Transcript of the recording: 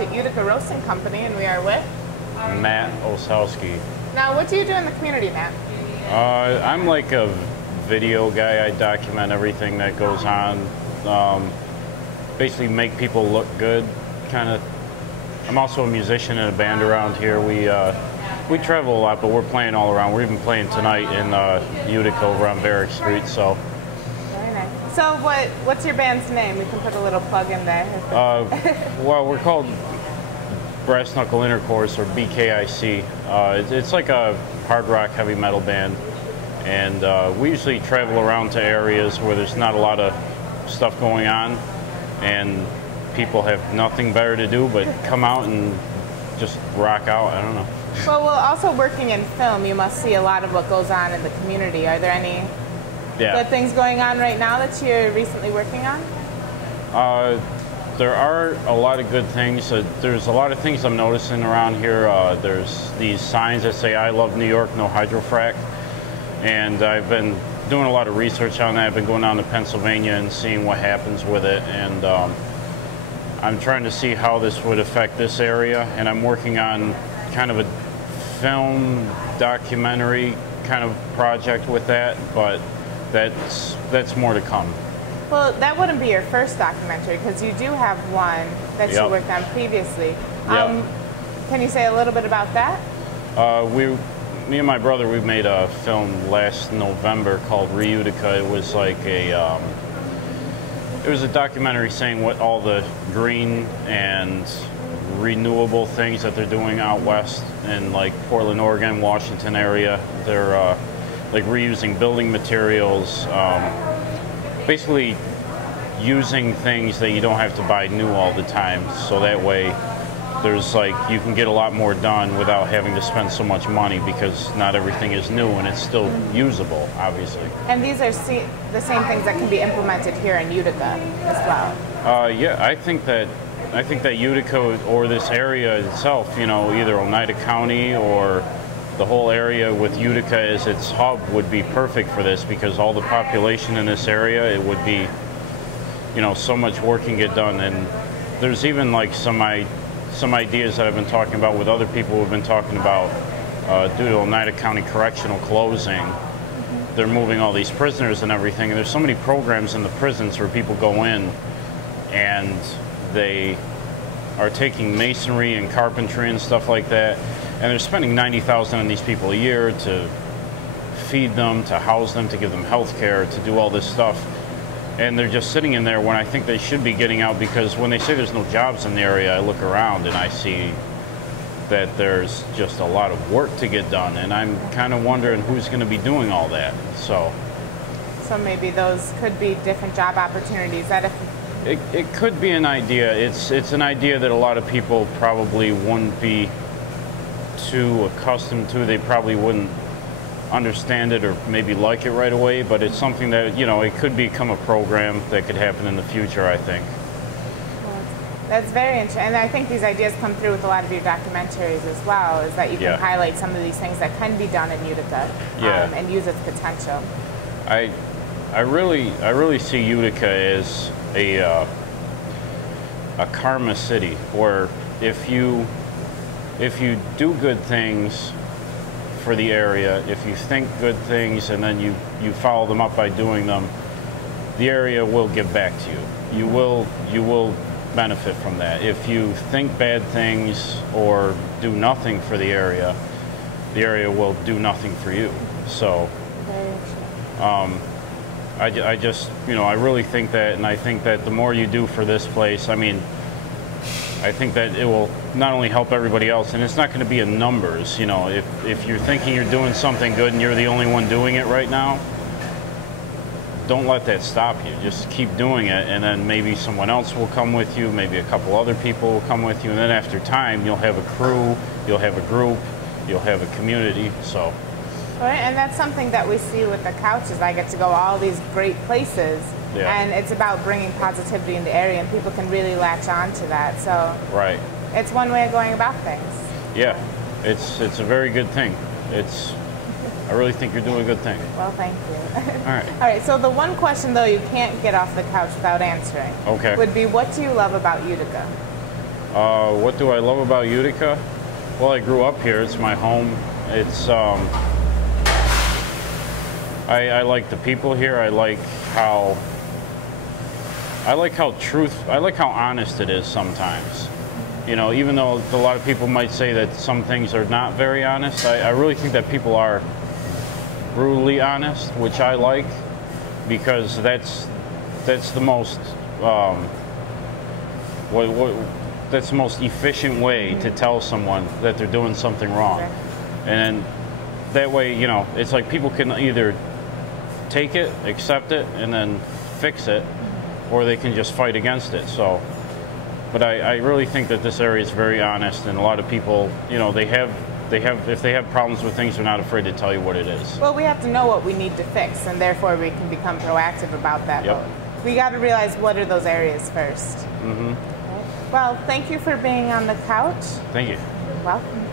to Utica Roasting Company, and we are with Matt Ossowski. Now, what do you do in the community, Matt? I'm like a video guy. I document everything that goes on. Basically make people look good, kind of. I'm also a musician in a band around here. We travel a lot, but we're playing all around. We're even playing tonight in Utica over on Barrack Street. So. Very nice. So what's your band's name? We can put a little plug in there. Well, we're called Brass Knuckle Intercourse, or BKIC. It's like a hard rock heavy metal band, and we usually travel around to areas where there's not a lot of stuff going on, and people have nothing better to do but come out and just rock out. I don't know. Well, also working in film, you must see a lot of what goes on in the community. Are there any good things going on right now that you're recently working on? There are a lot of good things. There's a lot of things I'm noticing around here. There's these signs that say, "I love New York, no hydrofrack." And I've been doing a lot of research on that. I've been going down to Pennsylvania and seeing what happens with it. And I'm trying to see how this would affect this area. And I'm working on kind of a film documentary kind of project with that, but that's more to come. Well, that wouldn't be your first documentary, because you do have one that you worked on previously. Can you say a little bit about that? Me and my brother, we made a film last November called Utica. It was like it was a documentary saying what all the green and renewable things that they're doing out west in like Portland, Oregon, Washington area. They're like reusing building materials, basically using things that you don't have to buy new all the time, so that way there's like you can get a lot more done without having to spend so much money, because not everything is new and it's still usable, obviously. And these are the same things that can be implemented here in Utica as well. Yeah, I think that Utica, or this area itself, you know, either Oneida County or the whole area with Utica as its hub would be perfect for this, because all the population in this area, it would be, you know, so much work can get done. And there's even like some ideas that I've been talking about with other people who have been talking about due to Oneida County Correctional closing. They're moving all these prisoners and everything, and there's so many programs in the prisons where people go in and they are taking masonry and carpentry and stuff like that, and they're spending $90,000 on these people a year to feed them, to house them, to give them health care, to do all this stuff. And they're just sitting in there when I think they should be getting out, because when they say there's no jobs in the area, I look around and I see that there's just a lot of work to get done, and I'm kind of wondering who's going to be doing all that. So maybe those could be different job opportunities. It could be an idea. It's an idea that a lot of people probably wouldn't be too accustomed to. They probably wouldn't understand it or maybe like it right away, but it's something that, you know, it could become a program that could happen in the future, I think. Well, that's very interesting, and I think these ideas come through with a lot of your documentaries as well, is that you can highlight some of these things that can be done in Utica and use its potential. I really see Utica as a karma city, where if you do good things for the area, if you think good things and then you follow them up by doing them, the area will give back to you. You will benefit from that. If you think bad things or do nothing for the area will do nothing for you. So I just, you know, I really think that, and I think that the more you do for this place, I mean, I think that it will not only help everybody else, and it's not going to be in numbers. You know, if you're thinking you're doing something good and you're the only one doing it right now, don't let that stop you. Just keep doing it, and then maybe someone else will come with you, maybe a couple other people will come with you, and then after time, you'll have a crew, you'll have a group, you'll have a community. So. Right, and that's something that we see with the couches. I get to go all these great places, and it's about bringing positivity in the area, and people can really latch on to that. So it's one way of going about things. Yeah, it's a very good thing. I really think you're doing a good thing. Well, thank you. All right. All right, so the one question, though, you can't get off the couch without answering would be, what do you love about Utica? What do I love about Utica? Well, I grew up here. It's my home. It's I like the people here. I like how honest it is sometimes. You know, even though a lot of people might say that some things are not very honest, I really think that people are brutally honest, which I like, because that's the most that's the most efficient way to tell someone that they're doing something wrong. And that way, you know, it's like people can either take it, accept it, and then fix it, or they can just fight against it. So, but I really think that this area is very honest, and a lot of people, you know, if they have problems with things, they're not afraid to tell you what it is. Well, we have to know what we need to fix, and therefore we can become proactive about that. Yep. We got to realize what are those areas first. Mm-hmm. Well, thank you for being on the couch. Thank you. You're welcome.